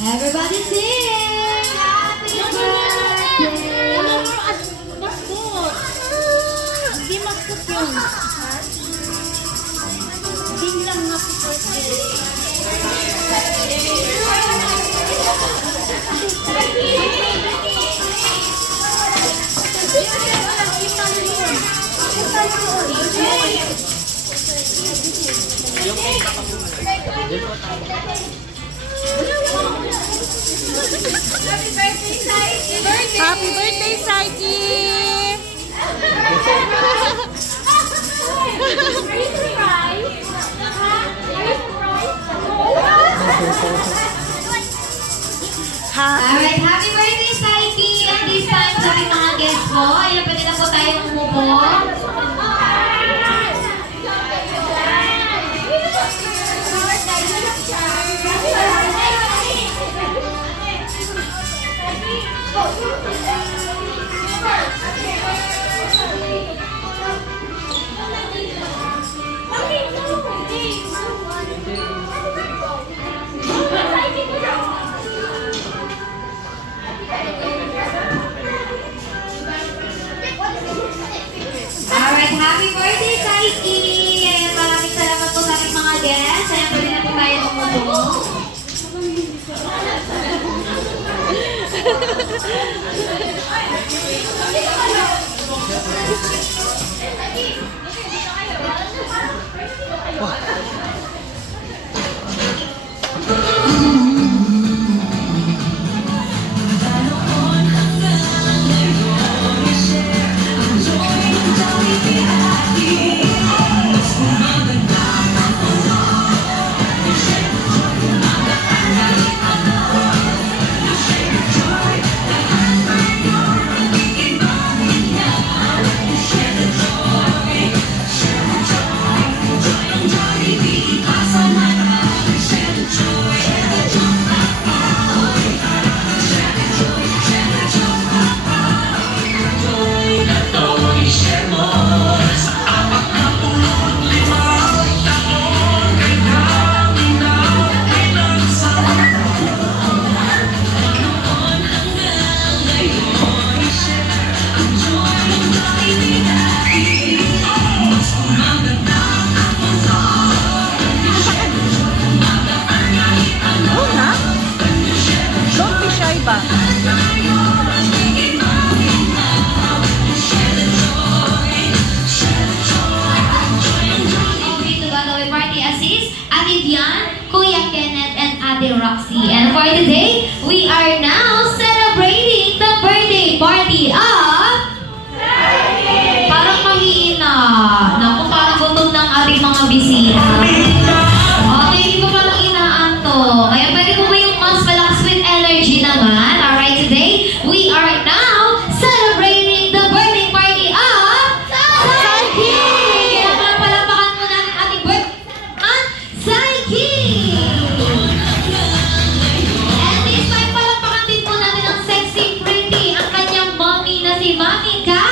Everybody sing! Happy birthday! Maskot! Hindi maskot yun. Hindi lang happy birthday. Happy birthday, Saiki! Alright, happy birthday, Saiki! At this time, sa ating mga guests po, ayun, pwede na po tayong umupo. Alright, happy birthday, Saiki! Ayan, maraming salamat po sa ating mga guests. Ayan, pwede na po tayo umupo. Don't be shy ba? Okay, to Gano'y Party Assist, Ate Dian, Kuya Kenneth, and Ate Roxy. And for today, we are now celebrating the birthday party of... Parang mahina. Naku, parang gutom ng ating mga bisita. Okay, hindi ko parang inaanto. Kaya pwede ko ba yung mas malakas with energy naman? Alright, today, we are now celebrating the birthday party of... Saiki! Kaya palapakan mo natin ating birthday Saiki! And this time, palapakan din po natin ang sexy pretty, ang kanyang mommy na si Mami Ka!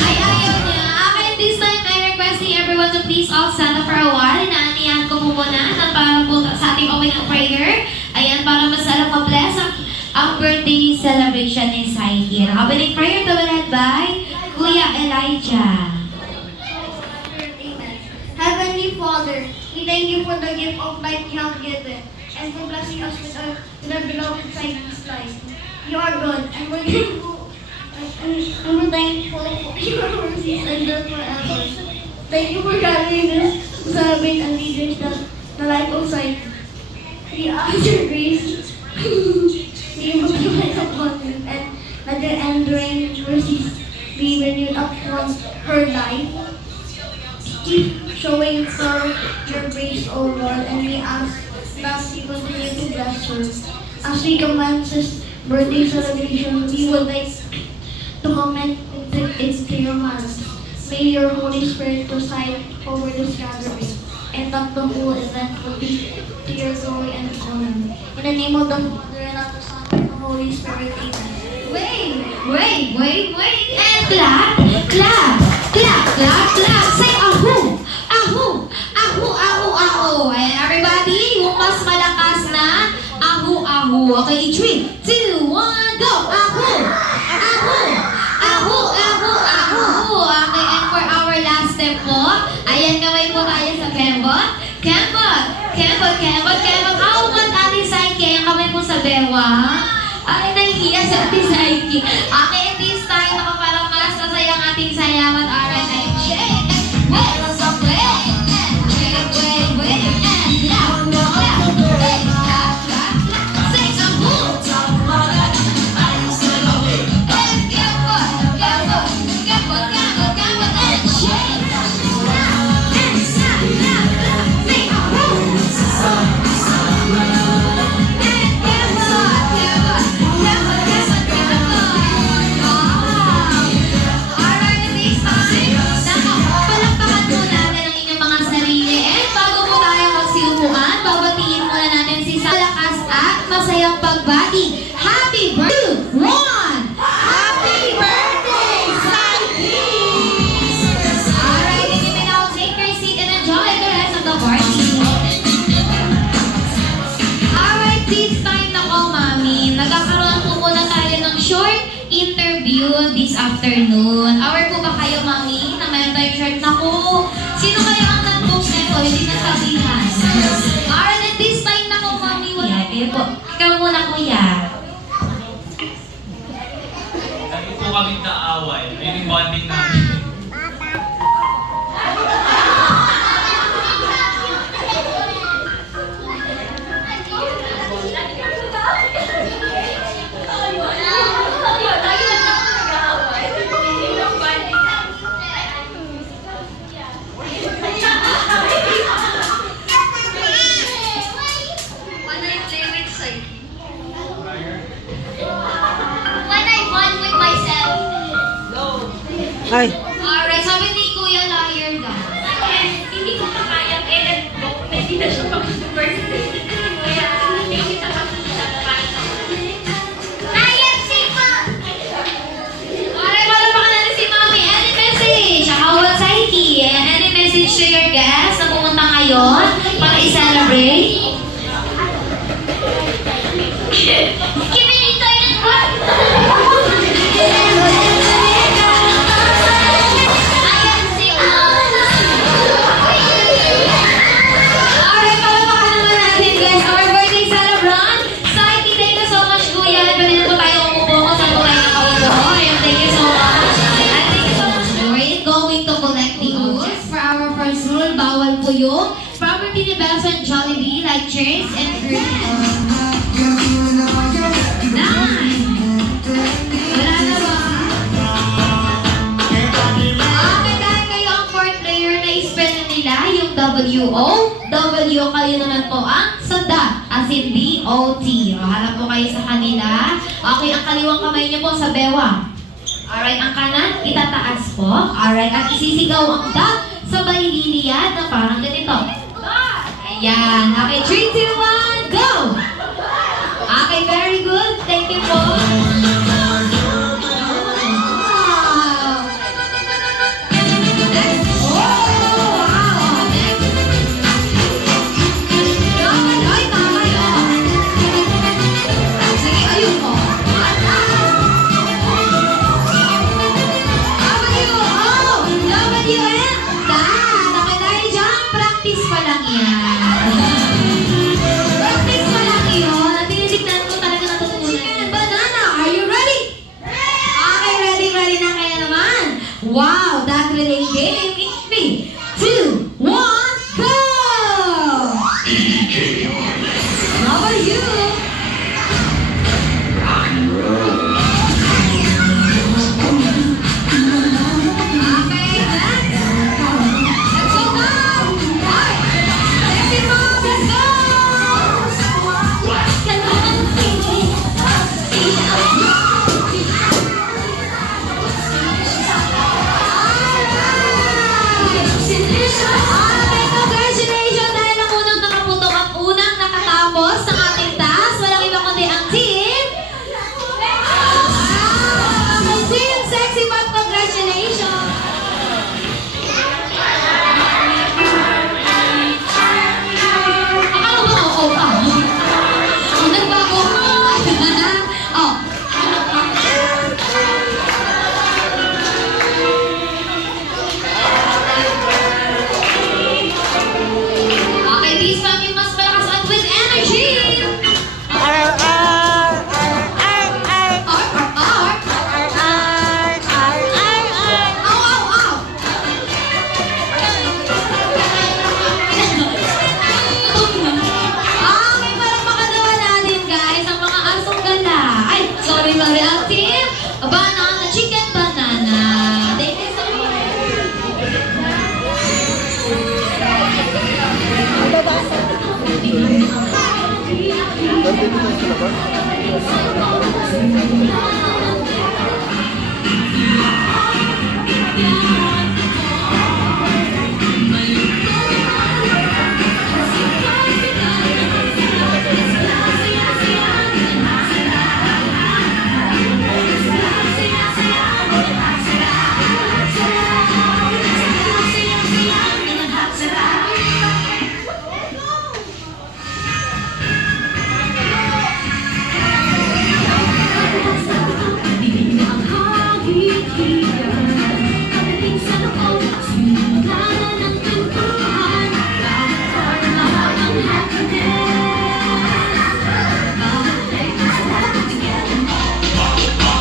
Ay, ayaw niya. Okay, this time, I'm requesting everyone to please all stand up for a while. Inaanihan ko po muna na para po sa ating opening prayer. Ayan, para masarap ma-bless ang birthday celebration ni Saiki. Ang opening prayer to be led by Kuya Elijah. Amen. Heavenly Father, we thank you for the gift of life you have given and for blessing us with our beloved Saiki's life. You are good and we're thankful. And we're thankful for your mercies and good forever. Thank you for gathering us to celebrate and lead the life of Saiki. We ask your grace be multiplied upon you and let your enduring mercies be renewed upon her life. Keep showing her your grace, O Lord, and we ask that you continue to bless her. As we commence this birthday celebration, we would like to commit it into your hands. May your Holy Spirit preside over this gathering, and that the whole event will be to your glory and honor. In the name of the Father, and of the Son, and the Holy Spirit, amen. Wait. And clap, clap, clap, clap, clap. Say ahoo, ahoo. mas malakas na ahu-ahu. Okay, 3, 2, 1, go! Ahu! Ahu! Ahu! Ahu! Ahu! Okay, and for our last step po, ayan, kamay po tayo sa kembot. Kembot! Kembot! Kembot! Kembot! How about Ate Psyche? Ang kamay po sa bewa. Ay, nahihiya sa Ate Psyche. Okay, and this time, ako parang mas masaya ang ating sayawan. Alright, and shake! Wait! Masayang pagbati. Happy birthday! 2, 1! Happy birthday, Psyche! Alright, and you may now take your seat and enjoy the rest of the party. Alright, this time na ko, Mami. Nagkakaroon po muna tayo ng short interview this afternoon. Aware po ba kayo, Mami, na mayroon tayong short na ko? Sino kayo ang nag-post nito? Hindi nasabihan. Alright, and this time na ko, Mami. Kayo po. Ikaw muna, Kuya. Lagi po kaming naaway. Yun yung bonding namin. When I bond with myself. Ay. Alright, sabi ni Kuya, liar daw. Hindi ko pa kayang edit ko. Hindi na siya pag-birthday. Kaya, thank you sa Liar, Sigma! Alright, wala pa ka na si Mami. Any message? How about Psyche? Any message to your guests na pumunta ngayon para i-celebrate? Give me the toilet run! Liar, Sigma! Alright, palamakan naman natin, guys. Our birthday celebrant. Psyche, thank you so much, Kuya. Pwede na po tayo umupo kung saan po tayo nakaupo. Ayan, thank you so much. And thank you so much. We're going to collect the oaths. For our first rule, bawal po yung property ni Bells and Jollibee like chairs and fruit. Nine. Wala na ba? Okay, dahil kayo ang fourth player na i-spell na nila yung W-O. W kayo naman po ang sa dot, as in B-O-T. Harap po kayo sa kanila. Okay, ang kaliwang kamay niyo po sa bewang. Alright, ang kanan, itataas po. Alright, at isisigaw ang dot sa balililiad na parang ganito. Ayan. Okay, 3, 2, 1, go! Okay, very good. Thank you po. Wow. Next. Oh, wow. Next. Ay, tama yun. Sige, ayun po. W-N. That. Okay, dahil dyan, practice pa lang yan. Practice pa lang yun. At tinitignan ko talaga natutunan. Chicken banana, are you ready? Okay, ready na kaya naman. Wow, that relay game in 3, 2, 1, go! How about you? Okay, next. Let's go now. Let's go.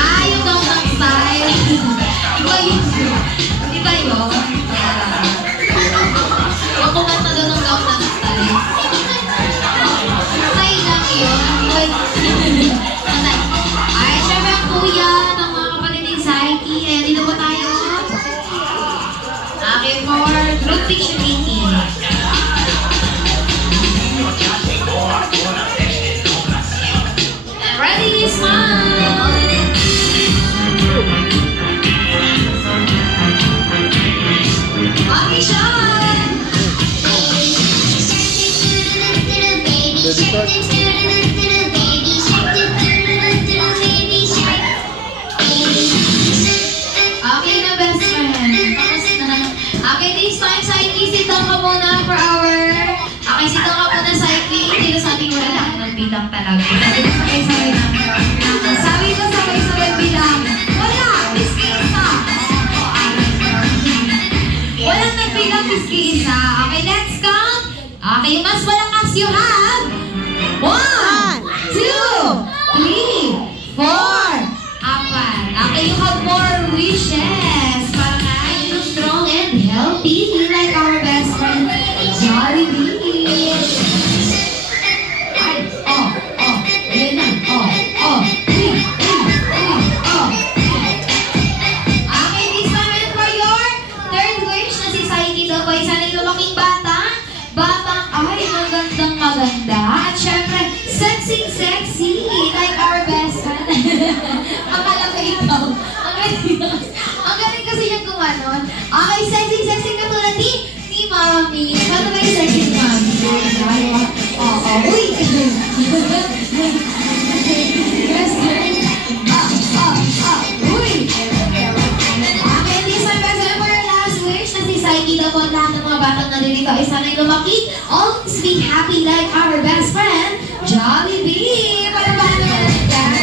Ah, yung Gangnam Style. Iba yun. Iba yun. Huwag kumanta doon ng Gangnam Style. Say lang yun. Patay. Ay, syempre ang kuya ng mga kapatid ni Saiki. Ayan, dito po tayo. Okay, for group picture taking. And ready, smile. Okay, shot. Okay na, best friend. Tapos na. Okay, this time, Saiki, sit down ka muna for our... Okay, sit down ka muna, Saiki. Dito sa ating wala. Ang bilang talaga. Sabay-sabay na. Sabi ko, sabay-sabay bilang. Wala, miski isa. Walang nagbilang miski isa. Okay, let's count. Okay, yung mas malakas you have. 1, 2, 3, 4, 4. Okay, you have more wishes. Para kayo strong and healthy like our best friend, Jollibee. Ay, ayun na. Okay, this time and for your third wish na si Saiki daw po, isa na yung lumaking bata. Batang ay maganda. At syempre, sexy like our best friend. Akala ko ikaw. Ang galing kasi yung gumanon. Okay, sexy katulad ni Mami. Paano ba yung sexy ni Mami? Uy! Yes. Uy! Okay, this time, best friend, for your last wish na si Saiki daw po, lahat ng mga batang nandito ay sana'y lumaki. Always be happy like our best friend, Jollibee! Para ba naman yan?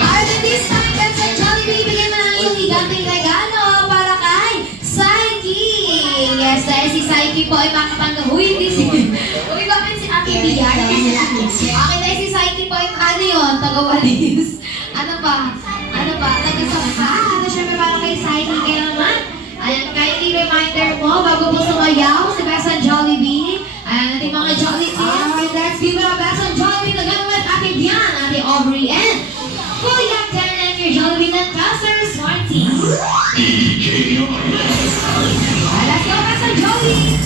Alright, this time, best friend Jollibee, bigyan mo na yung higanting regalo para kay Saiki. Yes, dahil si Saiki po ay makatanggap. Uy, Uy, bakit si Ate Bia? Okay, dahil si Saiki po ay ano yun? Taga-walis. Ano ba? Taga-sapa. Ano syempre para kay Saiki. Kaya naman, ayan, kindly reminder mo, bago mo sumayaw si Best Friend Jollibee. Ayan, ating mga Jollibee. Alright, let's give it a Best Friend Jollibee na gano'n Ate Bian, Ate Aubrey, and Kuya Ken and your Jollibee na Caster Smarty. Let's go, Best Friend Jollibee!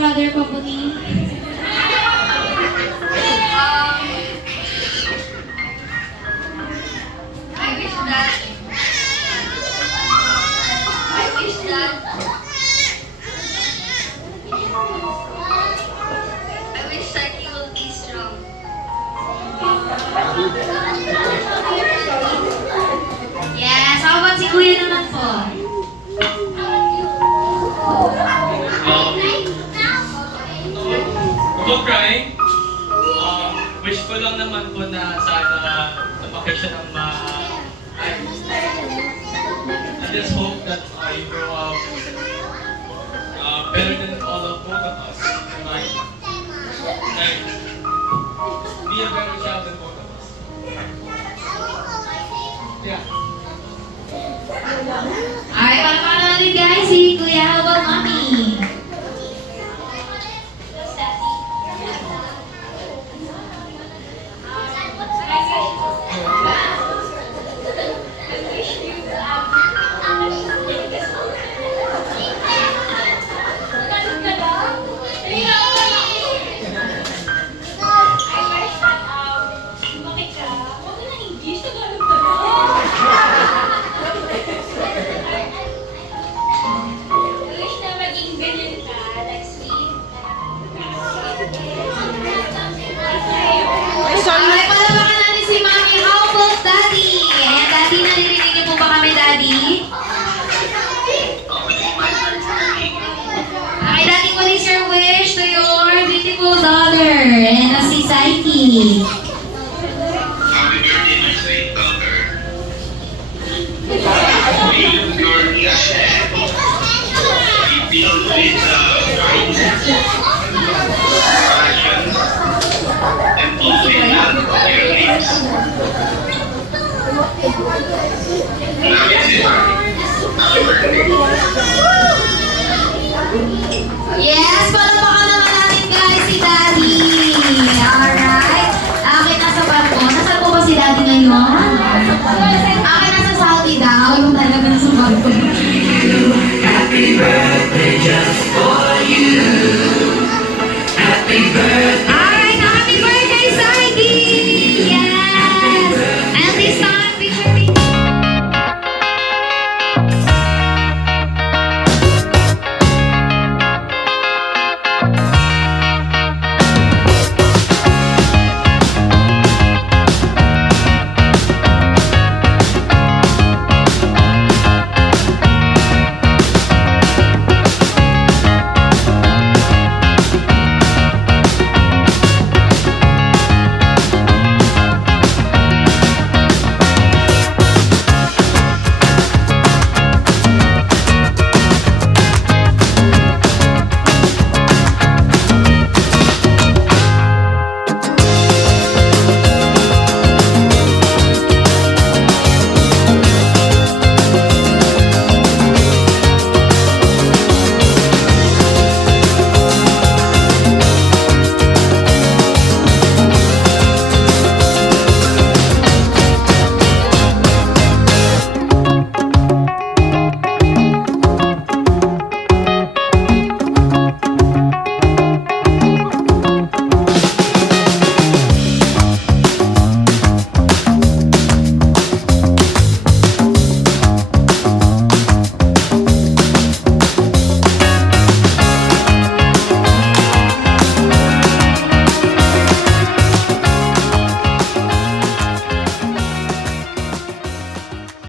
brother pa po ni? I wish that he will be strong. Yes, how about si Kuya naman po? Before crying, wish ko lang naman po na sana lumaki siya ng I just hope that I grow up better than all of both of us. Like, be a better child than both of us. Yeah. Alright, palakpakan natin guys si Kuya. How about Mommy? Ay, sorry. Alright, palakpakan natin si Mommy. How about Daddy? Ayan, Daddy, naririnig niyo po ba kami, Daddy? Okay, Daddy, what is your wish to your beautiful daughter? And si Saiki.